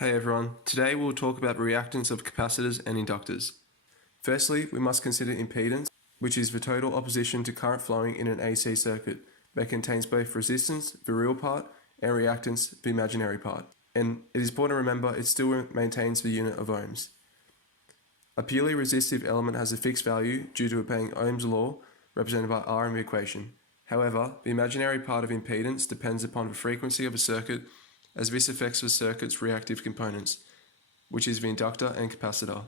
Hey everyone, today we'll talk about reactance of capacitors and inductors. Firstly, we must consider impedance, which is the total opposition to current flowing in an AC circuit that contains both resistance, the real part, and reactance, the imaginary part. And it is important to remember it still maintains the unit of ohms. A purely resistive element has a fixed value due to obeying Ohm's law, represented by R in the equation. However, the imaginary part of impedance depends upon the frequency of a circuit, as this affects the circuit's reactive components, which is the inductor and capacitor.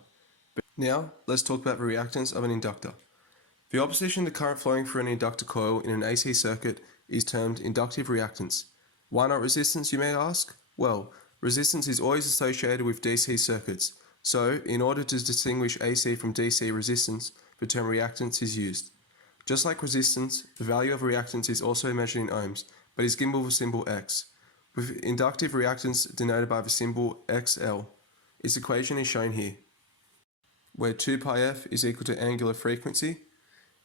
Now, let's talk about the reactance of an inductor. The opposition to current flowing through an inductor coil in an AC circuit is termed inductive reactance. Why not resistance, you may ask? Well, resistance is always associated with DC circuits, so in order to distinguish AC from DC resistance, the term reactance is used. Just like resistance, the value of reactance is also measured in ohms, but is given with the symbol X, with inductive reactance denoted by the symbol XL. Its equation is shown here, where 2 pi f is equal to angular frequency,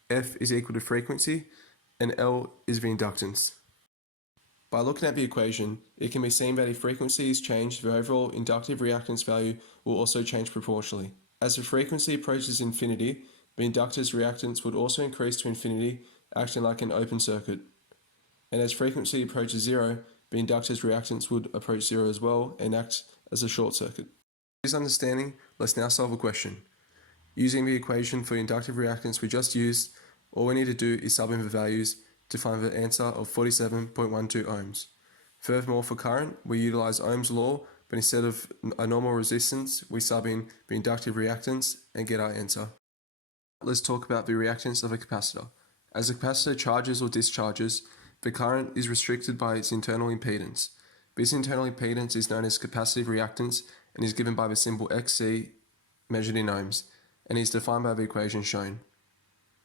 f is equal to frequency, and L is the inductance. By looking at the equation, it can be seen that if frequency is changed, the overall inductive reactance value will also change proportionally. As the frequency approaches infinity, the inductor's reactance would also increase to infinity, acting like an open circuit. And as frequency approaches zero, the inductor's reactance would approach zero as well and act as a short circuit. With this understanding, let's now solve a question. Using the equation for inductive reactance we just used, all we need to do is sub in the values to find the answer of 47.12 ohms. Furthermore, for current, we utilize Ohm's law, but instead of a normal resistance, we sub in the inductive reactance and get our answer. Let's talk about the reactance of a capacitor. As a capacitor charges or discharges, the current is restricted by its internal impedance. This internal impedance is known as capacitive reactance and is given by the symbol XC measured in ohms, and is defined by the equation shown.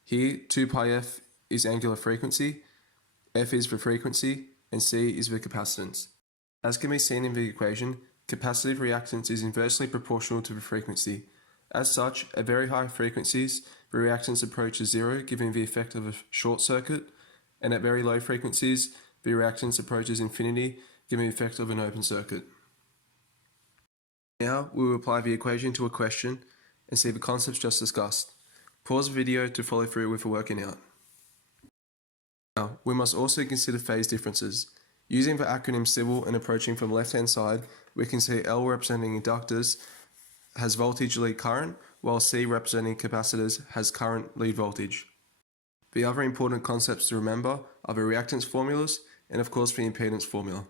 Here, 2 pi f is angular frequency, f is the frequency, and C is the capacitance. As can be seen in the equation, capacitive reactance is inversely proportional to the frequency. As such, at very high frequencies, the reactance approaches zero, giving the effect of a short circuit, and at very low frequencies, the reactance approaches infinity, giving the effect of an open circuit. Now, we will apply the equation to a question and see the concepts just discussed. Pause the video to follow through with the working out. Now, we must also consider phase differences. Using the acronym CIVIL and approaching from the left-hand side, we can see L representing inductors has voltage lead current, while C representing capacitors has current lead voltage. The other important concepts to remember are the reactance formulas and of course the impedance formula.